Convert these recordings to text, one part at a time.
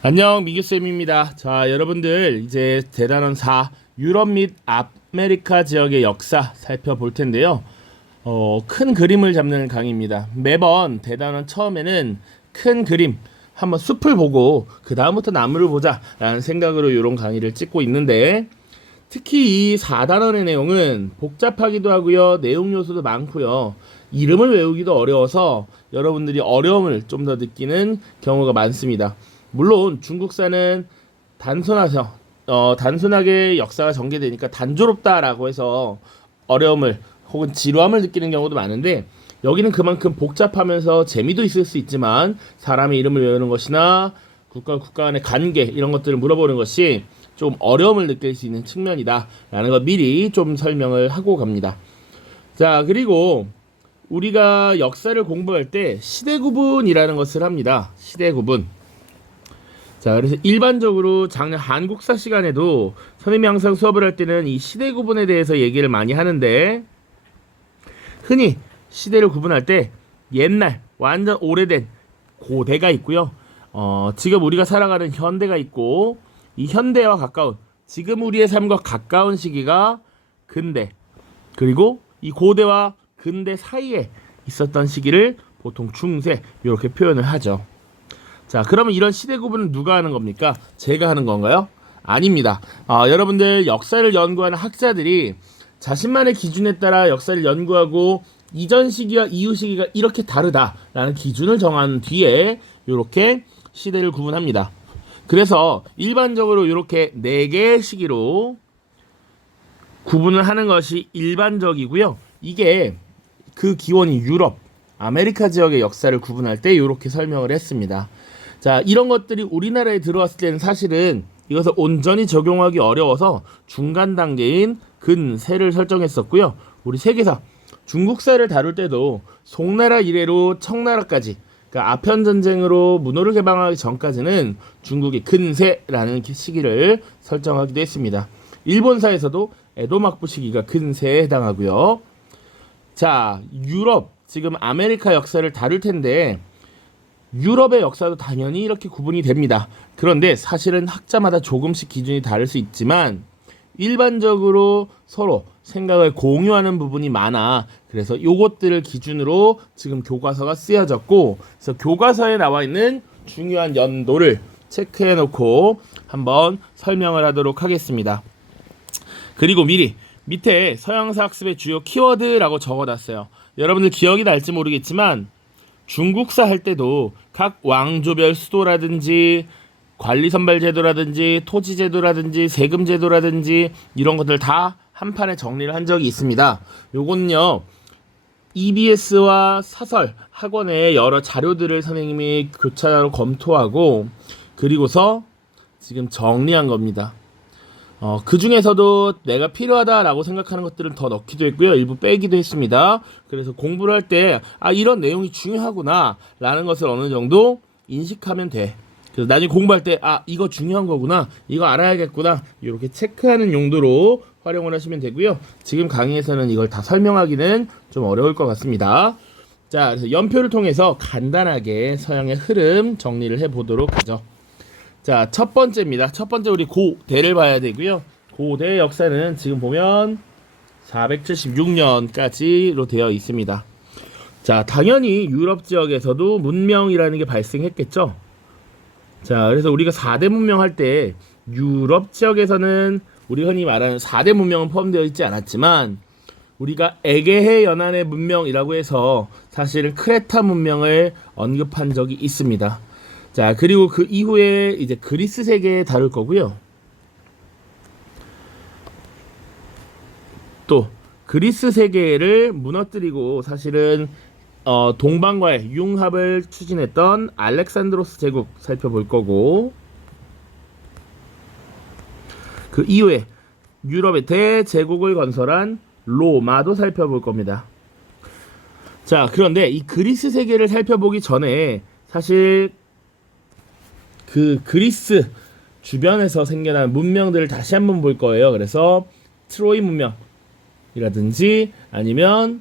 안녕, 미규쌤입니다. 자, 여러분들 이제 대단원 4 유럽 및 아메리카 지역의 역사 살펴볼 텐데요. 큰 그림을 잡는 강의입니다. 매번 대단원 처음에는 큰 그림, 한번 숲을 보고 그 다음부터 나무를 보자 라는 생각으로 이런 강의를 찍고 있는데, 특히 이 4단원의 내용은 복잡하기도 하고요, 내용 요소도 많고요, 이름을 외우기도 어려워서 여러분들이 어려움을 좀 더 느끼는 경우가 많습니다. 물론 중국사는 단순하게 역사가 전개되니까 단조롭다라고 해서 어려움을 혹은 지루함을 느끼는 경우도 많은데, 여기는 그만큼 복잡하면서 재미도 있을 수 있지만 사람의 이름을 외우는 것이나 국가 간의 관계 이런 것들을 물어보는 것이 좀 어려움을 느낄 수 있는 측면이다 라는 걸 미리 좀 설명을 하고 갑니다. 자, 그리고 우리가 역사를 공부할 때 시대 구분이라는 것을 합니다. 시대 구분. 자, 그래서 일반적으로 작년 한국사 시간에도 선생님이 항상 수업을 할 때는 이 시대 구분에 대해서 얘기를 많이 하는데, 흔히 시대를 구분할 때 옛날, 완전 오래된 고대가 있고요. 지금 우리가 살아가는 현대가 있고, 이 현대와 가까운, 지금 우리의 삶과 가까운 시기가 근대, 그리고 이 고대와 근대 사이에 있었던 시기를 보통 중세 이렇게 표현을 하죠. 자, 그러면 이런 시대 구분은 누가 하는 겁니까? 제가 하는 건가요? 아닙니다. 여러분들 역사를 연구하는 학자들이 자신만의 기준에 따라 역사를 연구하고 이전 시기와 이후 시기가 이렇게 다르다라는 기준을 정한 뒤에 이렇게 시대를 구분합니다. 그래서 일반적으로 이렇게 4개의 시기로 구분을 하는 것이 일반적이고요. 이게 그 기원이 유럽, 아메리카 지역의 역사를 구분할 때 이렇게 설명을 했습니다. 자, 이런 것들이 우리나라에 들어왔을 때는 사실은 이것을 온전히 적용하기 어려워서 중간 단계인 근세를 설정했었고요. 우리 세계사, 중국사를 다룰 때도 송나라 이래로 청나라까지, 그러니까 아편전쟁으로 문호를 개방하기 전까지는 중국의 근세라는 시기를 설정하기도 했습니다. 일본사에서도 에도 막부 시기가 근세에 해당하고요. 자, 유럽, 지금 아메리카 역사를 다룰 텐데 유럽의 역사도 당연히 이렇게 구분이 됩니다. 그런데 사실은 학자마다 조금씩 기준이 다를 수 있지만 일반적으로 서로 생각을 공유하는 부분이 많아. 그래서 요것들을 기준으로 지금 교과서가 쓰여졌고, 그래서 교과서에 나와 있는 중요한 연도를 체크해 놓고 한번 설명을 하도록 하겠습니다. 그리고 미리 밑에 서양사 학습의 주요 키워드라고 적어놨어요. 여러분들 기억이 날지 모르겠지만 중국사 할 때도 각 왕조별 수도라든지 관리선발제도라든지 토지제도라든지 세금제도라든지 이런 것들 다 한 판에 정리를 한 적이 있습니다. 요거는요, EBS와 사설 학원의 여러 자료들을 선생님이 교차로 검토하고 그리고서 지금 정리한 겁니다. 그 중에서도 내가 필요하다라고 생각하는 것들은 더 넣기도 했고요, 일부 빼기도 했습니다. 그래서 공부를 할 때 이런 내용이 중요하구나 라는 것을 어느 정도 인식하면 돼. 그래서 나중에 공부할 때 이거 중요한 거구나, 이거 알아야겠구나, 이렇게 체크하는 용도로 활용을 하시면 되고요. 지금 강의에서는 이걸 다 설명하기는 좀 어려울 것 같습니다. 자, 그래서 연표를 통해서 간단하게 서양의 흐름 정리를 해보도록 하죠. 자, 첫 번째입니다. 첫 번째 우리 고대를 봐야 되고요. 고대 역사는 지금 보면 476년까지로 되어 있습니다. 자, 당연히 유럽 지역에서도 문명이라는 게 발생했겠죠. 자, 그래서 우리가 4대 문명 할 때 유럽 지역에서는 우리 흔히 말하는 4대 문명은 포함되어 있지 않았지만 우리가 에게해 연안의 문명이라고 해서 사실은 크레타 문명을 언급한 적이 있습니다. 자, 그리고 그 이후에 이제 그리스 세계 다룰 거고요. 또 그리스 세계를 무너뜨리고 사실은 동방과의 융합을 추진했던 알렉산드로스 제국 살펴볼 거고, 그 이후에 유럽의 대제국을 건설한 로마도 살펴볼 겁니다. 자, 그런데 이 그리스 세계를 살펴보기 전에 사실 그 그리스 주변에서 생겨난 문명들을 다시 한번 볼 거예요. 그래서 트로이 문명이라든지 아니면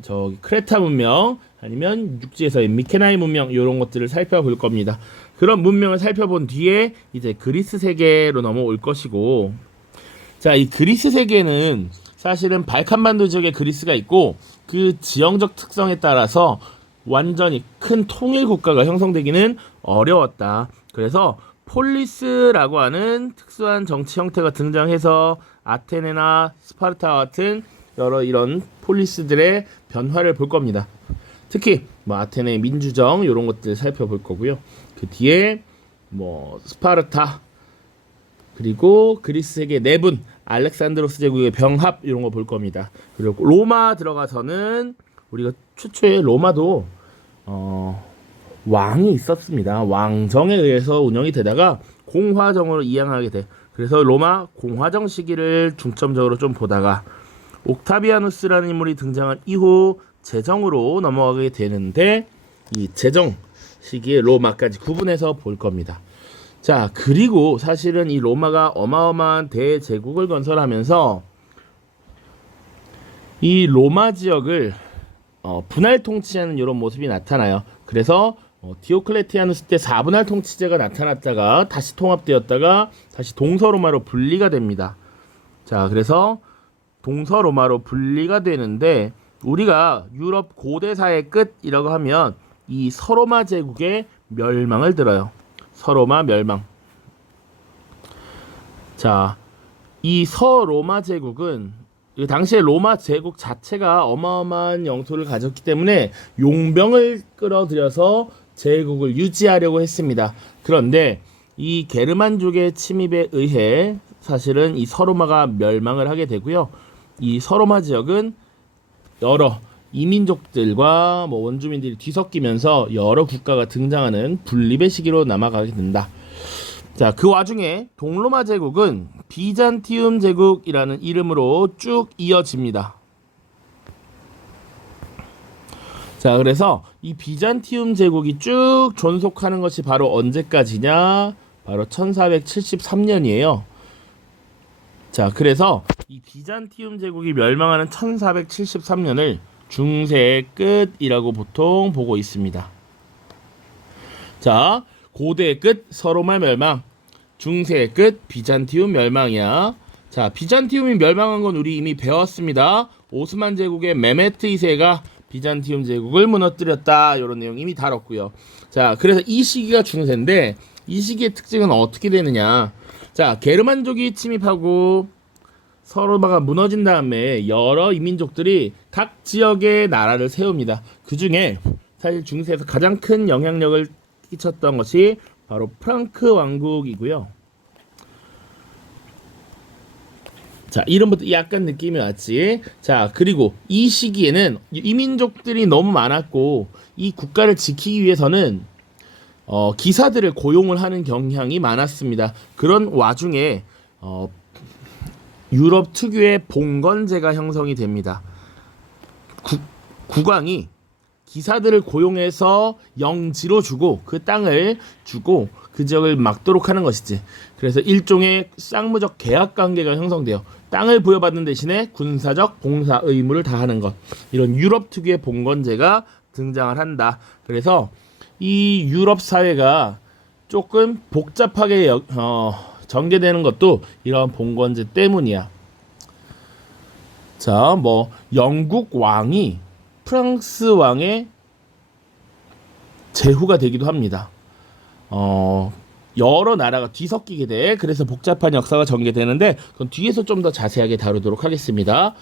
저기 크레타 문명, 아니면 육지에서의 미케나이 문명 이런 것들을 살펴볼 겁니다. 그런 문명을 살펴본 뒤에 이제 그리스 세계로 넘어올 것이고, 자, 이 그리스 세계는 사실은 발칸반도 지역에 그리스가 있고 그 지형적 특성에 따라서 완전히 큰 통일 국가가 형성되기는 어려웠다. 그래서 폴리스라고 하는 특수한 정치 형태가 등장해서 아테네나 스파르타 같은 여러 이런 폴리스들의 변화를 볼 겁니다. 특히 뭐 아테네의 민주정 이런 것들 살펴볼 거고요. 그 뒤에 뭐 스파르타 그리고 그리스 세계 내분 알렉산드로스 제국의 병합 이런 거 볼 겁니다. 그리고 로마 들어가서는 우리가 최초에 로마도 왕이 있었습니다. 왕정에 의해서 운영이 되다가 공화정으로 이양하게 돼. 그래서 로마 공화정 시기를 중점적으로 좀 보다가 옥타비아누스라는 인물이 등장한 이후 제정으로 넘어가게 되는데 이 제정 시기에 로마까지 구분해서 볼 겁니다. 자, 그리고 사실은 이 로마가 어마어마한 대제국을 건설하면서 이 로마 지역을 분할 통치하는 이런 모습이 나타나요. 그래서 디오클레티아누스 때 4분할 통치제가 나타났다가 다시 통합되었다가 다시 동서로마로 분리가 됩니다. 자, 그래서 동서로마로 분리가 되는데 우리가 유럽 고대사의 끝이라고 하면 이 서로마 제국의 멸망을 들어요. 서로마 멸망. 자, 이 서로마 제국은 당시에 로마 제국 자체가 어마어마한 영토를 가졌기 때문에 용병을 끌어들여서 제국을 유지하려고 했습니다. 그런데 이 게르만족의 침입에 의해 사실은 이 서로마가 멸망을 하게 되고요. 이 서로마 지역은 여러 이민족들과 뭐 원주민들이 뒤섞이면서 여러 국가가 등장하는 분립의 시기로 남아가게 된다. 자, 그 와중에 동로마 제국은 비잔티움 제국이라는 이름으로 쭉 이어집니다. 자, 그래서 이 비잔티움 제국이 쭉 존속하는 것이 바로 언제까지냐? 바로 1473년이에요. 자, 그래서 이 비잔티움 제국이 멸망하는 1473년을 중세의 끝이라고 보통 보고 있습니다. 자, 고대의 끝 서로마 멸망, 중세의 끝 비잔티움 멸망이야. 자, 비잔티움이 멸망한 건 우리 이미 배웠습니다. 오스만 제국의 메메트 2세가 비잔티움 제국을 무너뜨렸다. 이런 내용 이미 다뤘고요. 자, 그래서 이 시기가 중세인데 이 시기의 특징은 어떻게 되느냐? 자, 게르만족이 침입하고 서로마가 무너진 다음에 여러 이민족들이 각 지역의 나라를 세웁니다. 그 중에 사실 중세에서 가장 큰 영향력을 끼쳤던 것이 바로 프랑크 왕국이고요. 자, 이름부터 약간 느낌이 왔지. 자, 그리고 이 시기에는 이민족들이 너무 많았고 이 국가를 지키기 위해서는 기사들을 고용을 하는 경향이 많았습니다. 그런 와중에 유럽 특유의 봉건제가 형성이 됩니다. 국왕이 기사들을 고용해서 영지로 주고 그 땅을 주고 그 지역을 막도록 하는 것이지. 그래서 일종의 쌍무적 계약 관계가 형성돼요. 땅을 부여받는 대신에 군사적 봉사 의무를 다하는 것. 이런 유럽 특유의 봉건제가 등장을 한다. 그래서 이 유럽 사회가 조금 복잡하게 전개되는 것도 이런 봉건제 때문이야. 자, 뭐 영국 왕이 프랑스 왕의 제후가 되기도 합니다. 여러 나라가 뒤섞이게 돼. 그래서 복잡한 역사가 전개되는데 그건 뒤에서 좀 더 자세하게 다루도록 하겠습니다.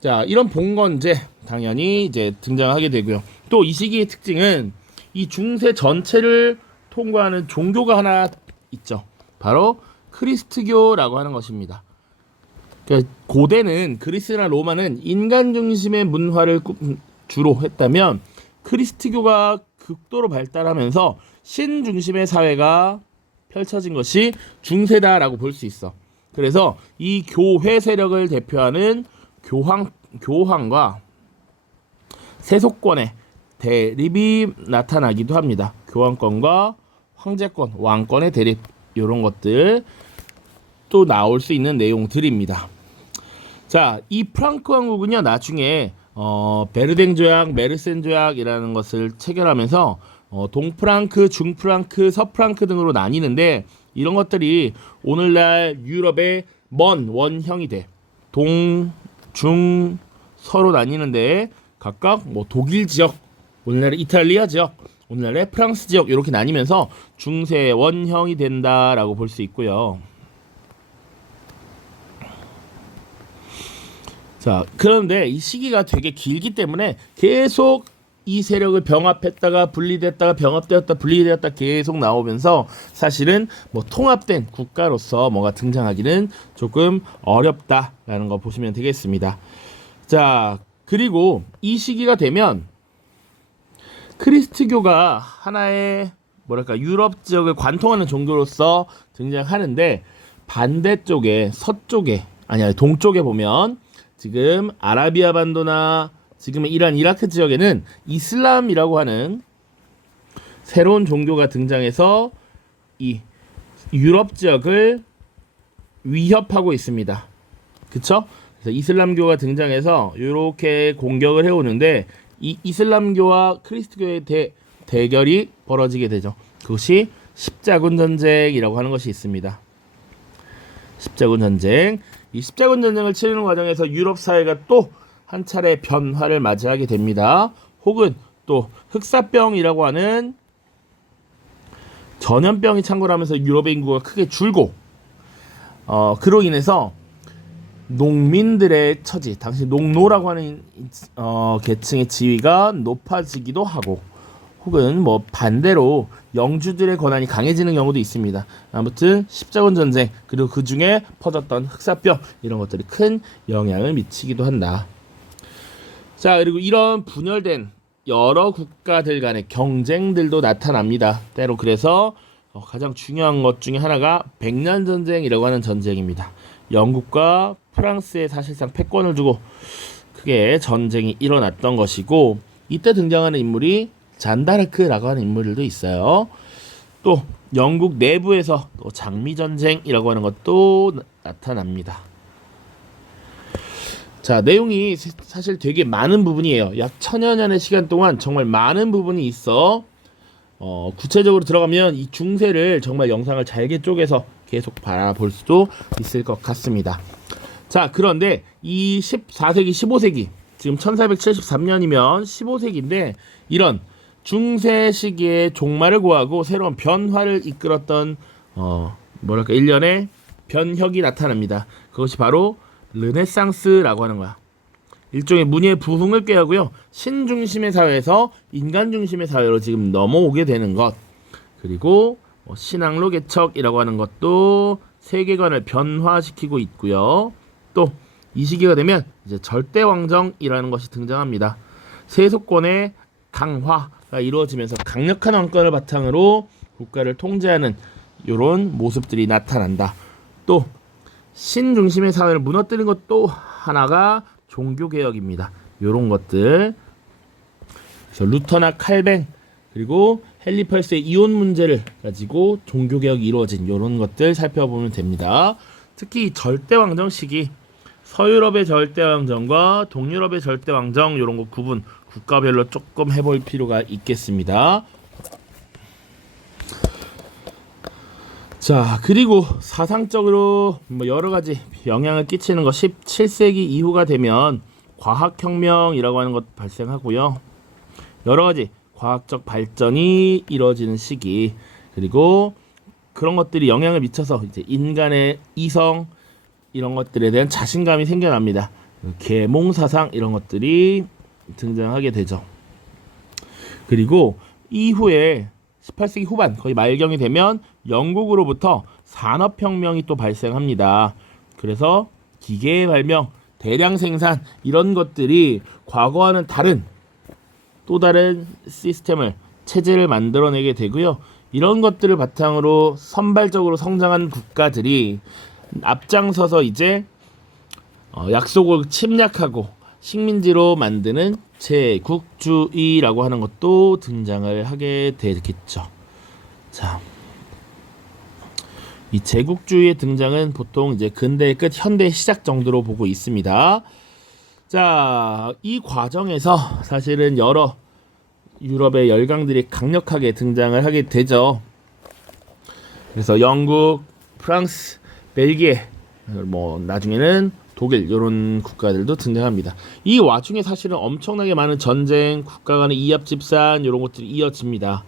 자, 이런 봉건제 당연히 이제 등장하게 되고요. 또 이 시기의 특징은 이 중세 전체를 통과하는 종교가 하나 있죠. 바로 크리스트교라고 하는 것입니다. 그러니까 고대는 그리스나 로마는 인간 중심의 문화를 주로 했다면 크리스트교가 극도로 발달하면서 신 중심의 사회가 펼쳐진 것이 중세다라고 볼 수 있어. 그래서 이 교회 세력을 대표하는 교황과 세속권의 대립이 나타나기도 합니다. 교황권과 황제권, 왕권의 대립 이런 것들 또 나올 수 있는 내용들입니다. 자, 이 프랑크 왕국은요 나중에 베르댕 조약, 메르센 조약이라는 것을 체결하면서 동프랑크, 중프랑크, 서프랑크 등으로 나뉘는데 이런 것들이 오늘날 유럽의 먼 원형이 돼. 동, 중, 서로 나뉘는데 각각 뭐 독일 지역, 오늘날의 이탈리아 지역, 오늘날의 프랑스 지역 이렇게 나뉘면서 중세 원형이 된다라고 볼 수 있고요. 자, 그런데 이 시기가 되게 길기 때문에 계속 이 세력을 병합했다가 분리됐다가 병합되었다 분리되었다 계속 나오면서 사실은 뭐 통합된 국가로서 뭐가 등장하기는 조금 어렵다라는 거 보시면 되겠습니다. 자, 그리고 이 시기가 되면 크리스트교가 하나의 뭐랄까 유럽 지역을 관통하는 종교로서 등장하는데 반대쪽에 서쪽에 아니 동쪽에 보면 지금 아라비아 반도나 지금의 이란, 이라크 지역에는 이슬람이라고 하는 새로운 종교가 등장해서 이 유럽 지역을 위협하고 있습니다. 그쵸? 그래서 이슬람교가 등장해서 이렇게 공격을 해오는데 이 이슬람교와 크리스트교의 대결이 벌어지게 되죠. 그것이 십자군 전쟁이라고 하는 것이 있습니다. 십자군 전쟁. 이 십자군 전쟁을 치르는 과정에서 유럽 사회가 또 한 차례 변화를 맞이하게 됩니다. 혹은 또 흑사병이라고 하는 전염병이 창궐하면서 유럽의 인구가 크게 줄고 그로 인해서 농민들의 처지, 당시 농노라고 하는 계층의 지위가 높아지기도 하고 혹은 뭐 반대로 영주들의 권한이 강해지는 경우도 있습니다. 아무튼 십자군 전쟁 그리고 그 중에 퍼졌던 흑사병 이런 것들이 큰 영향을 미치기도 한다. 자, 그리고 이런 분열된 여러 국가들 간의 경쟁들도 나타납니다. 때로 그래서 가장 중요한 것 중에 하나가 백년 전쟁이라고 하는 전쟁입니다. 영국과 프랑스에 사실상 패권을 두고 크게 전쟁이 일어났던 것이고 이때 등장하는 인물이 잔다르크라고 하는 인물들도 있어요. 또 영국 내부에서 또 장미전쟁이라고 하는 것도 나타납니다. 자, 내용이 사실 되게 많은 부분이에요. 약 1000여 년의 시간 동안 정말 많은 부분이 있어 구체적으로 들어가면 이 중세를 정말 영상을 잘게 쪼개서 계속 바라볼 수도 있을 것 같습니다. 자, 그런데 이 14세기, 15세기 지금 1473년이면 15세기인데 이런 중세 시기에 종말을 고하고 새로운 변화를 이끌었던 뭐랄까 일련의 변혁이 나타납니다. 그것이 바로 르네상스라고 하는 거야. 일종의 문예의 부흥을 꾀하고요. 신중심의 사회에서 인간 중심의 사회로 지금 넘어오게 되는 것. 그리고 신앙로 개척이라고 하는 것도 세계관을 변화시키고 있고요. 또 이 시기가 되면 이제 절대왕정이라는 것이 등장합니다. 세속권의 강화가 이루어지면서 강력한 왕권을 바탕으로 국가를 통제하는 이런 모습들이 나타난다. 또 신중심의 사회를 무너뜨린 것도 하나가 종교개혁입니다. 이런 것들. 그래서 루터나 칼뱅 그리고 헨리 8세의 이혼 문제를 가지고 종교개혁이 이루어진 이런 것들 살펴보면 됩니다. 특히 절대왕정 시기 서유럽의 절대왕정과 동유럽의 절대왕정 이런 거 구분 국가별로 조금 해볼 필요가 있겠습니다. 자, 그리고 사상적으로 뭐 여러 가지 영향을 끼치는 거 17세기 이후가 되면 과학혁명이라고 하는 것 발생하고요. 여러 가지 과학적 발전이 이루어지는 시기 그리고 그런 것들이 영향을 미쳐서 이제 인간의 이성 이런 것들에 대한 자신감이 생겨납니다. 계몽사상 이런 것들이 등장하게 되죠. 그리고 이후에 18세기 후반 거의 말경이 되면 영국으로부터 산업혁명이 또 발생합니다. 그래서 기계의 발명, 대량 생산 이런 것들이 과거와는 다른 또 다른 시스템을 체제를 만들어내게 되고요. 이런 것들을 바탕으로 선발적으로 성장한 국가들이 앞장서서 이제 약속을 침략하고 식민지로 만드는 제국주의라고 하는 것도 등장을 하게 되겠죠. 자, 이 제국주의의 등장은 보통 이제 근대의 끝, 현대의 시작 정도로 보고 있습니다. 자, 이 과정에서 사실은 여러 유럽의 열강들이 강력하게 등장을 하게 되죠. 그래서 영국, 프랑스, 벨기에, 뭐 나중에는 독일 이런 국가들도 등장합니다. 이 와중에 사실은 엄청나게 많은 전쟁, 국가 간의 이합 집산 이런 것들이 이어집니다.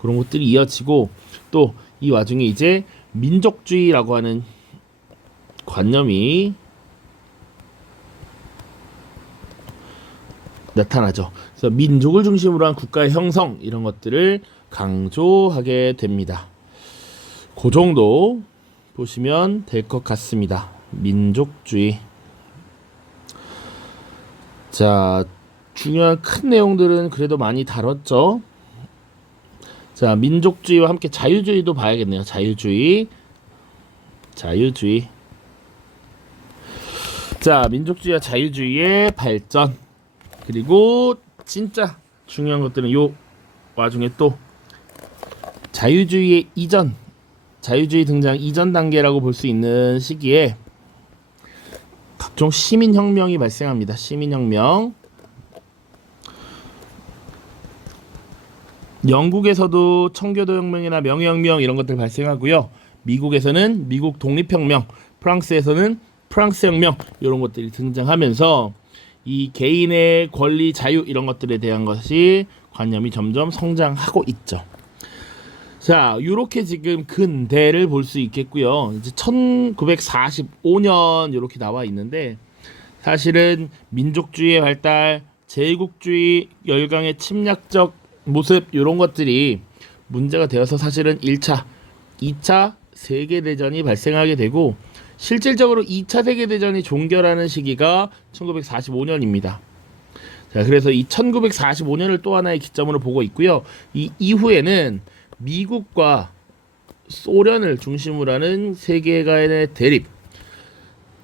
그런 것들이 이어지고 또 이 와중에 이제 민족주의라고 하는 관념이 나타나죠. 그래서 민족을 중심으로 한 국가의 형성 이런 것들을 강조하게 됩니다. 그 정도 보시면 될 것 같습니다. 민족주의. 자, 중요한 큰 내용들은 그래도 많이 다뤘죠. 자, 민족주의와 함께 자유주의도 봐야겠네요. 자유주의. 자, 민족주의와 자유주의의 발전. 그리고 진짜 중요한 것들은 요 와중에 또 자유주의의 이전, 자유주의 등장 이전 단계라고 볼 수 있는 시기에 각종 시민혁명이 발생합니다. 시민혁명. 영국에서도 청교도혁명이나 명예혁명 이런 것들 발생하고요. 미국에서는 미국 독립혁명, 프랑스에서는 프랑스혁명 이런 것들이 등장하면서 이 개인의 권리, 자유 이런 것들에 대한 것이 관념이 점점 성장하고 있죠. 자, 이렇게 지금 근대를 볼 수 있겠고요. 이제 1945년 이렇게 나와 있는데 사실은 민족주의의 발달, 제국주의 열강의 침략적 모습 이런 것들이 문제가 되어서 사실은 1차, 2차 세계대전이 발생하게 되고 실질적으로 2차 세계대전이 종결하는 시기가 1945년입니다. 자, 그래서 이 1945년을 또 하나의 기점으로 보고 있고요. 이 이후에는 미국과 소련을 중심으로 하는 세계간의 대립,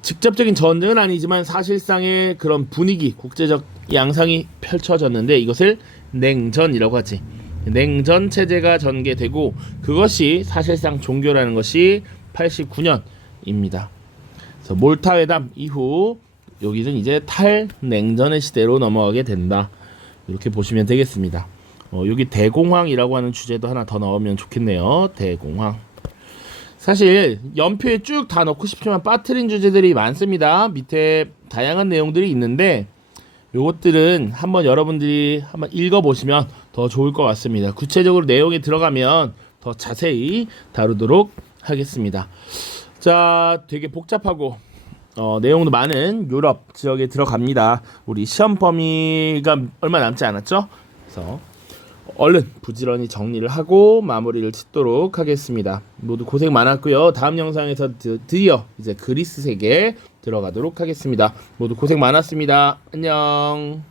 직접적인 전쟁은 아니지만 사실상의 그런 분위기, 국제적 양상이 펼쳐졌는데 이것을 냉전이라고 하지. 냉전 체제가 전개되고 그것이 사실상 종교라는 것이 89년입니다. 그래서 몰타 회담 이후 여기는 이제 탈냉전의 시대로 넘어가게 된다. 이렇게 보시면 되겠습니다. 여기 대공황이라고 하는 주제도 하나 더 넣으면 좋겠네요. 대공황. 사실 연표에 쭉 다 넣고 싶지만 빠뜨린 주제들이 많습니다. 밑에 다양한 내용들이 있는데 요것들은 한번 여러분들이 한번 읽어보시면 더 좋을 것 같습니다. 구체적으로 내용에 들어가면 더 자세히 다루도록 하겠습니다. 자, 되게 복잡하고 내용도 많은 유럽 지역에 들어갑니다. 우리 시험 범위가 얼마 남지 않았죠? 그래서 얼른 부지런히 정리를 하고 마무리를 짓도록 하겠습니다. 모두 고생 많았고요. 다음 영상에서 드디어 이제 그리스 세계 들어가도록 하겠습니다. 모두 고생 많았습니다. 안녕.